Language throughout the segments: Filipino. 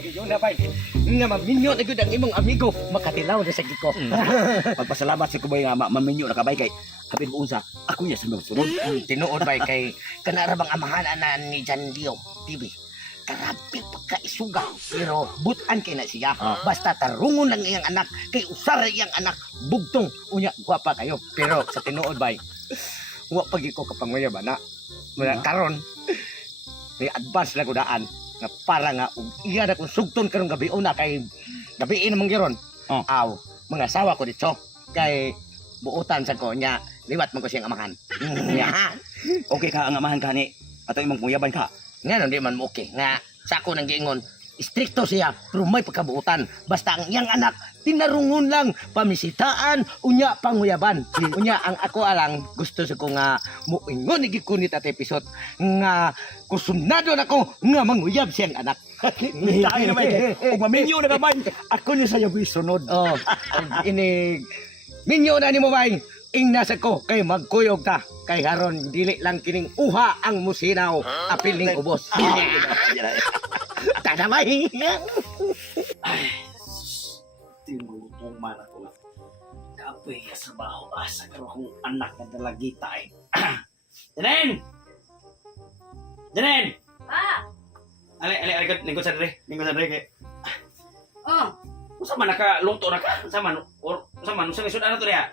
Yun na, bay. Nga maminyo na yun ang imong amigo. Makatilaw na sa giko. Pagpasalamat sa kuboy nga maminyo na kabay kay kapin mo unsa ako niya sunod-sunod. Tinuod bay kay kanarabang amahan na ni Jan Leo TV. Karapi pagkaisuga pero butan kay na siya. Basta tarungon lang iyang anak kay usara iyang anak bugtong unya gwapa kayo. Pero sa tinuod bay wa pagi ko kapanguya ba na. Mula karon may advance na kudaan nga para nga iya na kung sugton karong gabi una kay gabi namang giron. Aw mga asawa ko dito kay buutan sa ko nya liwat man ko siyang amahan. Okay ka ang amahan ka ni ato imong kuyaban ka. Nga di man mo okay. Nga, sa ako nang giingon, istrikto siya, pero may pagkabuutan. Basta ang iyang anak, tinarungon lang, pamisitaan, unya panguyaban. Unya, ang ako alang, gusto sa ko nga, muingon igikunit at episode, nga, kusunado na ko, nga manguyab siyang anak. Tayo na bay. O maminyo na kabay. Ako niya sayo sunod. Oh, ini, minyo na ni mo ba ing nasa ko kay magkuyog ta kay haron dili lang kining uha ang musinaw apil ning ubos. Tadamay. Tinutong man ako. Kapoy ka sa baho asa karon akong anak na dalagita eh. Janen! Janen! Pa! Ali lingkod sa dre. Lingkod sa dre kay. Oh, Unsa man nakaluto na ka? Unsa man unsa may sudan na to diha?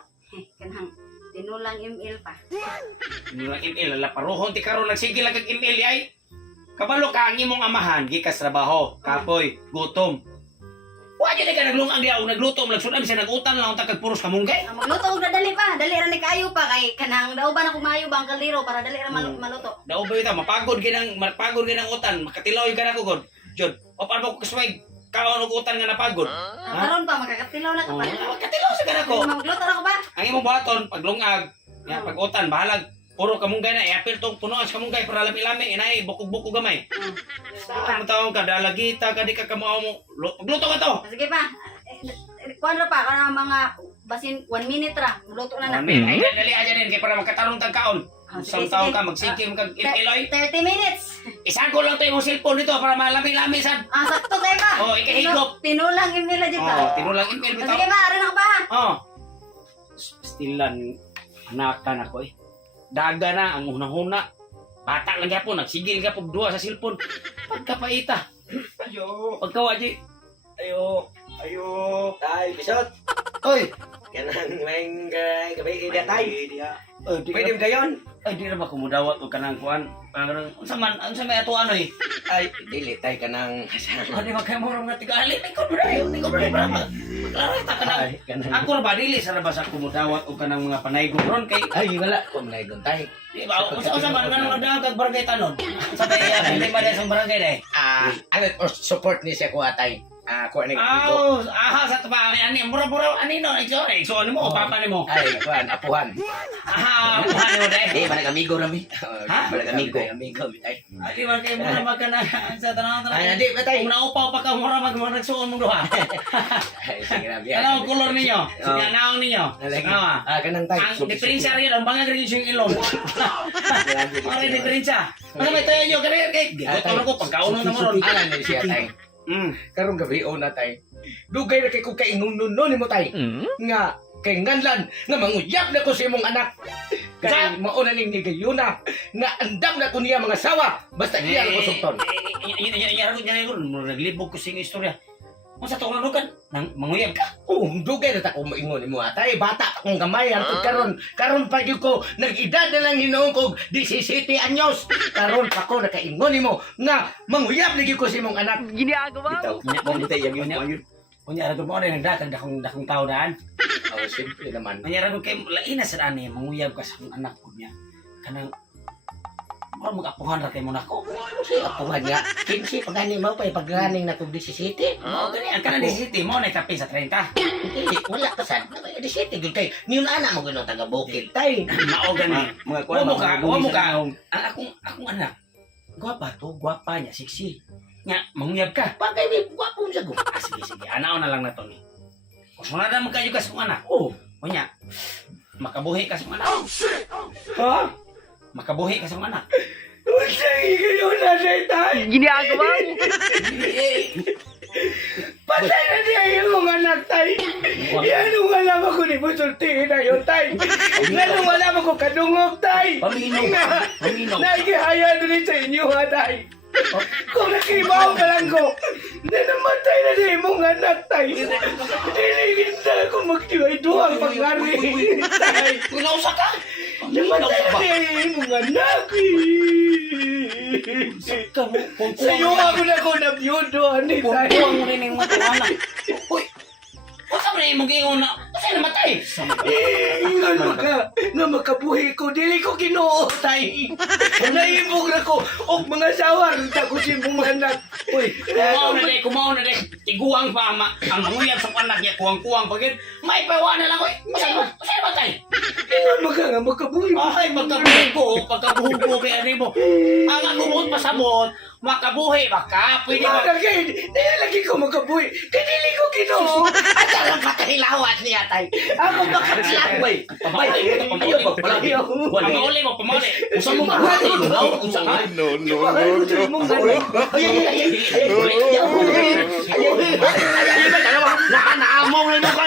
kanang tinulang ML pa. Nung email la paruhon ti karon nagsigil lang kag email ay. Kabalo ka ang imong amahan gikas trabaho, kapoy, gutom. Wa gyud ka naglungang diaw, nagluto mo nagsudan siya nagutang lang untag kag puros kamunggay. Ang magluto og dali pa, dali ra ni kayo pa kay kanang daw ba na kumayo ba ang kaldero para dali ra maluto. Daw ba ita mapagod ginang utan, makatilaw ka na ko god. Jud, o paano ko kasway kaon og utan nga napagod. Karon pa makakatilaw na ka pa. Makatilaw sa kana ko. Magluto ra ko ba? Ang imong buhaton paglungag, ya pag-utan bahalag puro kamunggay na iapil tong punuan sa kamunggay para lami-lami inay bukog-bukog gamay. Saan mo taong ka dalagita ka di ka kamao mo. Pagluto ka to. Sige pa. Kuan ra pa kanang mga basin 1 minute ra. Magluto na na. Ay dali aja din kay para magkatarong tag kaon. Isang taon ka magsikim kag iloy. 30 minutes. Isang ko lang to imong cellphone dito para malami-lami sad. Sakto kay pa. Oh, ikahigop. Tinulang ML jud pa. Oh, tinulang email bitaw. Sige pa, ara na ka pa. Oh. Stilan anakan ako eh. Daga na ang hunahuna. Bata lang gyapon nagsigil ka pug duha sa cellphone. Pagkapaita. Ayo, pagkawaji. Ayo. Tay bisot. Oy, kanang manggay gabi ida tay. Pwede dayon? Ay di ra ba kumudawat og kanang kuan? Kanang unsa may ato ano eh. Ay dili tay kanang Ano ba kay mo nga tigali? Ikaw ba? Maklaro ta kanang. Ako ra ba dili sa ra ba sa kumudawat og kanang mga panaygon ron kay ay wala ko naigon tay. di ba unsa man nga nang kag barangay tanon. Sa tay hindi ba sa barangay dai? Ano support ni siya ko atay. Ko ni ko. Sa taba ani mura-mura ani no, igso ani mo papa nimo. Ay, kuan apuhan. Apuhan mo dai. Di man amigo rami. Ha? Balik amigo tay. Adi man kay mura magkana sa tanaw. Ay, di ba tay? Kung naupaw pa ka mura magsuon mo duha. Ay, sige na biya. Ano ang color ninyo? Sige, anaong ninyo. Kanang tay. Ang diferensya rin, ang bangag rin yung ilong. Ano yung diferensya? Ano may tayo nyo? Kaya gigutom ko, pagkauno na mo ron. Ano ni siya tay? Karong gabi o na tay. Dugay na kay ko kainununo nimo tay. Nga kay nganlan nga manguyab na ko sa imong anak. Kay mauna ning nigayuna nga andam na ko niya mga sawa basta iya ang kusugton. Naglibog ko sa istorya. Kung sa tuwa kan, manguyab ka. Dugay na ta ko moingon nimo atay bata akong gamay hangtod karon pa gyud ko nag-edad na lang hinuon kog 17 anyos. Karon pa ko nakaingon nimo nga manguyab lagi ko sa imong anak. Bitaw, mo bitay yang yun. Kunya ra mo rin nagdatag dakong tao daan. Oh, simple naman. Kunya ra kay laina sa ani manguyab ka sa anak ko niya. Kanang mo mag-apuhan ra kay mo nako. Apuhan nga. 15 pagani mo pa pagganing na kog 17. Mo gani ang kanang 17 mo na kape sa 30. Hindi, wala pa sad. 17 gud kay niyon ana mo gunong taga Bukid tay. Mao gani. Mga Wa mo ka. Ang akong anak. Gwapa niya, sexy. Nga, manguyab ka. Pagay may gwapo siya go. Sige. Anaw na lang na to ni. Kung na mo kayo ka sa kong anak. Kunya, makabuhi ka sa kong anak. Ha? Makabuhi ka sa kong anak. Wala kayo na tay. Ginagawa mo. Yan ang alam ako ni Busultiin na yun, tay. Yan ang alam ako kadungog, tay. Paminaw. Paminaw. Naigihaya din sa inyo, ha, tay. Kung nakibaw ka lang ko, na namatay na din mong anak, tay. Diligin na ako magtiway-duwang pag-ari, tay. Pinausa ka. Namatay na din mong anak, Sa'yo ako na ko na biyudo, ani, tay. Kuwang mo rin yung matuwanan. Uy, wala mo rin yung mag-iwan na. Kasi namatay. Nga makabuhi ko, dili ko ginoo, tay. Naibog na ko, og mga sawar, ko si mong anak. Uy, kumaw na de. Tiguang pa ang manguyab sa panak niya. Kuwang-kuwang pagin. May pawa na lang ko eh. Masay namatay. Ingon nga makabuhi mo. Ay, pagkabuhi ko kay Aribo. Ang agumot pasabot, makabuhi baka. Pwede ba? Kaya, dili lagi ko makabuhi. Kaya dili ko ginoo. At ang pakahilawan niya, tay. Ako makahilawan. Bay, ayaw ba pala? Wala mauli mo, pamuli. Usa mo mahati. Usa ka. No, no, no, no. Naamong rin ako.